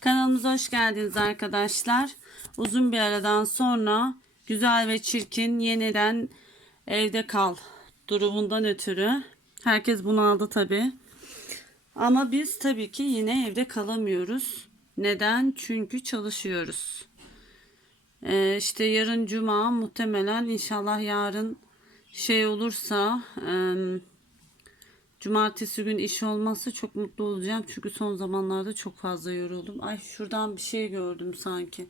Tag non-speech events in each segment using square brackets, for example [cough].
Kanalımıza hoş geldiniz arkadaşlar. Uzun bir aradan sonra güzel ve çirkin yeniden evde kal durumundan ötürü. Herkes bunu aldı tabi. Ama biz tabii ki yine evde kalamıyoruz. Neden? Çünkü çalışıyoruz. Ee, işte yarın cuma muhtemelen inşallah yarın şey olursa em, Cumartesi gün iş olmazsa çok mutlu olacağım. Çünkü son zamanlarda çok fazla yoruldum. Ay şuradan bir şey gördüm sanki.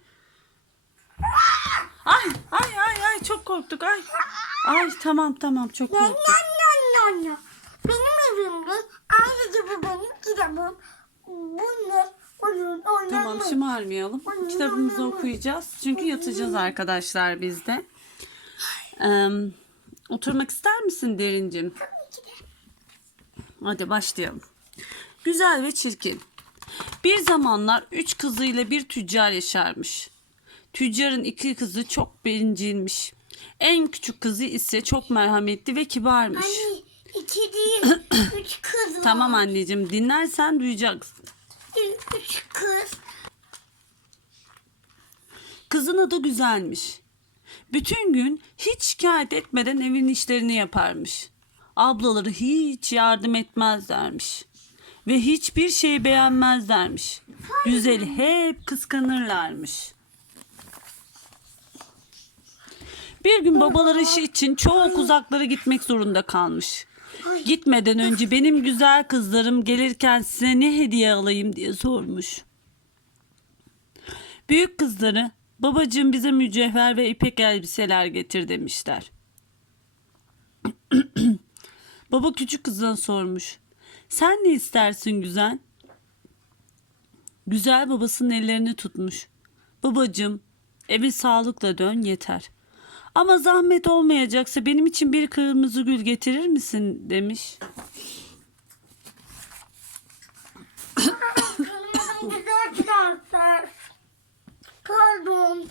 Ay ay ay ay çok korktuk ay. Ay tamam tamam çok korktuk. Benim evimde ayrıca bu benim kitabım. Bunlar oyun. Tamam şımarmayalım. Kitabımızı okuyacağız. Çünkü yatacağız arkadaşlar biz de. Ee, oturmak ister misin Derincim? Hadi başlayalım. Güzel ve çirkin. Bir zamanlar üç kızıyla bir tüccar yaşarmış. Tüccarın iki kızı çok bencilmiş. En küçük kızı ise çok merhametli ve kibarmış. Anne iki değil [coughs] üç kız var. Tamam anneciğim dinlersen duyacaksın. Üç kız. Kızın adı güzelmiş. Bütün gün hiç şikayet etmeden evin işlerini yaparmış. Ablaları hiç yardım etmezlermiş. Ve hiçbir şey beğenmezlermiş. Güzeli hep kıskanırlarmış. Bir gün babaları işi için çok uzaklara gitmek zorunda kalmış. Gitmeden önce benim güzel kızlarım gelirken size ne hediye alayım diye sormuş. Büyük kızları babacığım bize mücevher ve ipek elbiseler getir demişler. Baba küçük kızına sormuş. Sen ne istersin güzel? Güzel babasının ellerini tutmuş. Babacığım eve sağlıkla dön yeter. Ama zahmet olmayacaksa benim için bir kırmızı gül getirir misin demiş. Pardon.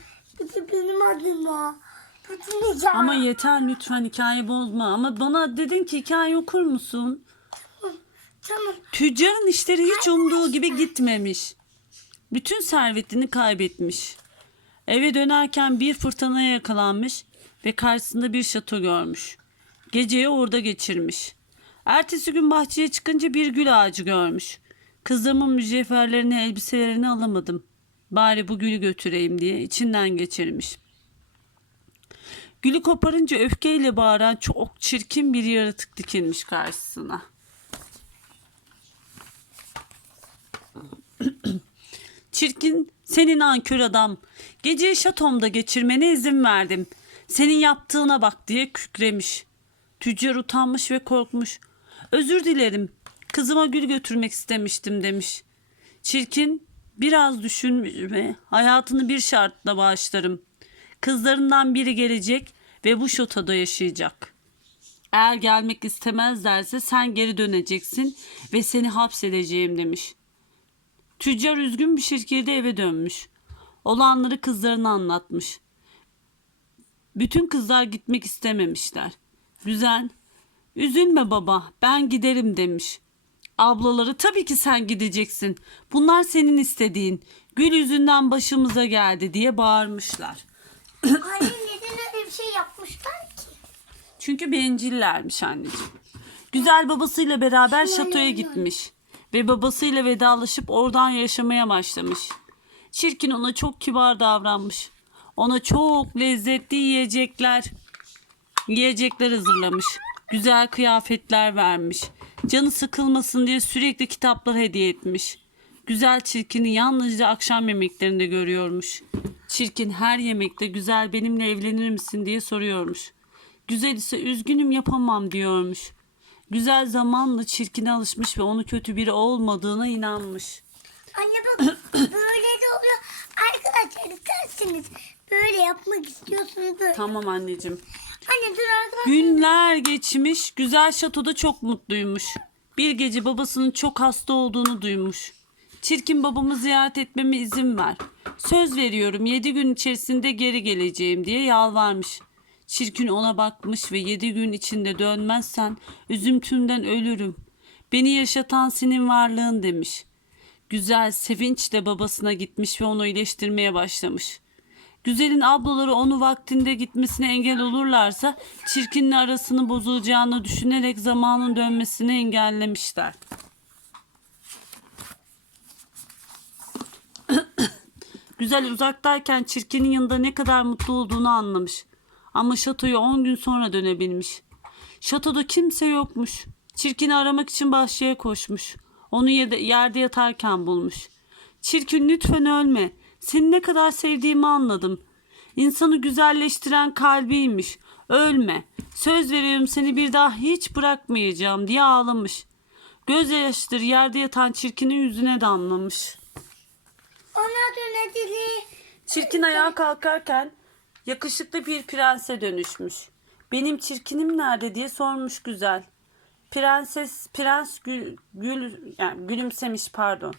Benim adıma. Bütünleyeceğim. Ama yeter lütfen hikaye bozma. Ama bana dedin ki hikaye okur musun? Tamam. Tüccarın işleri hiç umduğu gibi gitmemiş. Bütün servetini kaybetmiş. Eve dönerken bir fırtınaya yakalanmış ve karşısında bir şato görmüş. Geceyi orada geçirmiş. Ertesi gün bahçeye çıkınca bir gül ağacı görmüş. Kızımın mücevherlerini, elbiselerini alamadım. Bari bu gülü götüreyim diye içinden geçirmiş. Gülü koparınca öfkeyle bağıran çok çirkin bir yaratık dikilmiş karşısına. [clears throat] Çirkin senin ankör adam. Geceyi şatomda geçirmene izin verdim. Senin yaptığına bak diye kükremiş. Tüccar utanmış ve korkmuş. Özür dilerim. Kızıma gül götürmek istemiştim demiş. Çirkin biraz düşünmüş ve hayatını bir şartla bağışlarım. Kızlarından biri gelecek ve bu şotada yaşayacak. Eğer gelmek istemezlerse sen geri döneceksin ve seni hapsedeceğim demiş. Tüccar üzgün bir şekilde eve dönmüş. Olanları kızlarına anlatmış. Bütün kızlar gitmek istememişler. Güzel. Üzülme baba ben giderim demiş. Ablaları tabii ki sen gideceksin. Bunlar senin istediğin. Gül yüzünden başımıza geldi diye bağırmışlar. Anne neden öyle bir şey yapmışlar ki? Çünkü bencillermiş anneciğim. Güzel babasıyla beraber şatoya gitmiş. Ve babasıyla vedalaşıp oradan yaşamaya başlamış. Çirkin ona çok kibar davranmış. Ona çok lezzetli yiyecekler, yiyecekler hazırlamış. Güzel kıyafetler vermiş. Canı sıkılmasın diye sürekli kitaplar hediye etmiş. Güzel çirkini yalnızca akşam yemeklerinde görüyormuş. Çirkin her yemekte güzel benimle evlenir misin diye soruyormuş. Güzel ise üzgünüm yapamam diyormuş. Güzel zamanla çirkine alışmış ve onu kötü biri olmadığına inanmış. Anne bak [clears throat] böyle de oluyor. Arkadaşlar isterseniz böyle yapmak istiyorsunuz böyle. Tamam anneciğim. Anne dur arkadaşlar. Günler geçmiş, güzel şatoda çok mutluymuş. Bir gece babasının çok hasta olduğunu duymuş. Çirkin babamı ziyaret etmeme izin ver. Söz veriyorum yedi gün içerisinde geri geleceğim diye yalvarmış. Çirkin ona bakmış ve yedi gün içinde dönmezsen üzüntümden ölürüm. Beni yaşatan senin varlığın demiş. Güzel sevinçle babasına gitmiş ve onu iyileştirmeye başlamış. Güzelin ablaları onu vaktinde gitmesine engel olurlarsa çirkinle arasının bozulacağını düşünerek zamanın dönmesini engellemişler. Güzel uzaktayken çirkinin yanında ne kadar mutlu olduğunu anlamış. Ama şatoya 10 gün sonra dönebilmiş. Şatoda kimse yokmuş. Çirkini aramak için bahçeye koşmuş. Onu yerde, yatarken bulmuş. Çirkin lütfen ölme. Seni ne kadar sevdiğimi anladım. İnsanı güzelleştiren kalbiymiş. Ölme. Söz veriyorum seni bir daha hiç bırakmayacağım diye ağlamış. Gözyaşları yerde yatan çirkinin yüzüne damlamış. Ona dönedili. Çirkin ayağa kalkarken yakışıklı bir prense dönüşmüş. Benim çirkinim nerede diye sormuş güzel. Prenses prens gül, gül yani gülümsemiş pardon.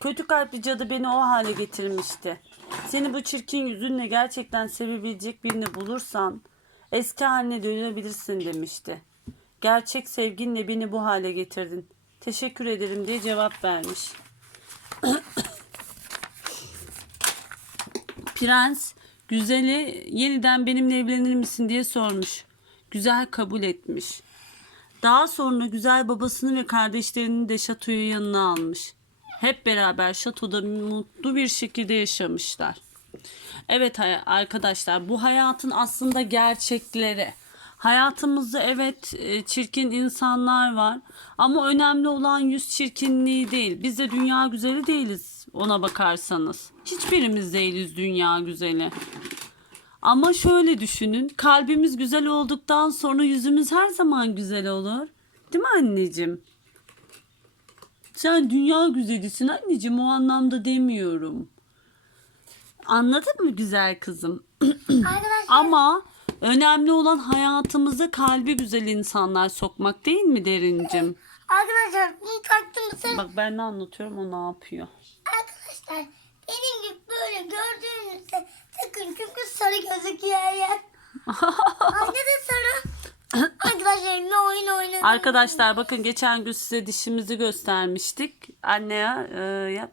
Kötü kalpli cadı beni o hale getirmişti. Seni bu çirkin yüzünle gerçekten sevebilecek birini bulursan eski haline dönebilirsin demişti. Gerçek sevginle beni bu hale getirdin. Teşekkür ederim diye cevap vermiş. [clears throat] Prens güzeli yeniden benimle evlenir misin diye sormuş. Güzel kabul etmiş. Daha sonra güzel babasını ve kardeşlerini de şatoya yanına almış. Hep beraber şatoda mutlu bir şekilde yaşamışlar. Evet arkadaşlar bu hayatın aslında gerçekleri. Hayatımızda evet e, çirkin insanlar var ama önemli olan yüz çirkinliği değil. Biz de dünya güzeli değiliz ona bakarsanız. Hiçbirimiz değiliz dünya güzeli. Ama şöyle düşünün kalbimiz güzel olduktan sonra yüzümüz her zaman güzel olur. Değil mi anneciğim? Sen dünya güzelisin anneciğim o anlamda demiyorum. Anladın mı güzel kızım? Arkadaşlar Ama önemli olan hayatımıza kalbi güzel insanlar sokmak değil mi derincim? Arkadaşlar bunu taktım mısır. Bak ben ne anlatıyorum o ne yapıyor? Arkadaşlar benim gibi böyle gördüğünüzde sakın çünkü sarı gözüküyor her [laughs] yer. Anne de sarı. Arkadaşlar ne oyun oynadım. Arkadaşlar bakın geçen gün size dişimizi göstermiştik. Anneye e, yap.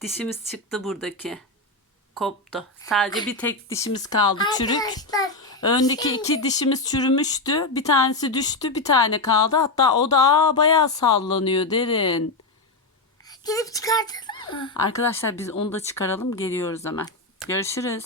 Dişimiz çıktı buradaki. Koptu. Sadece bir tek dişimiz kaldı çürük. Arkadaşlar Öndeki iki dişimiz çürümüştü. Bir tanesi düştü, bir tane kaldı. Hatta o da aa, bayağı sallanıyor derin. gidip çıkartalım mı? Arkadaşlar biz onu da çıkaralım. Geliyoruz hemen. Görüşürüz.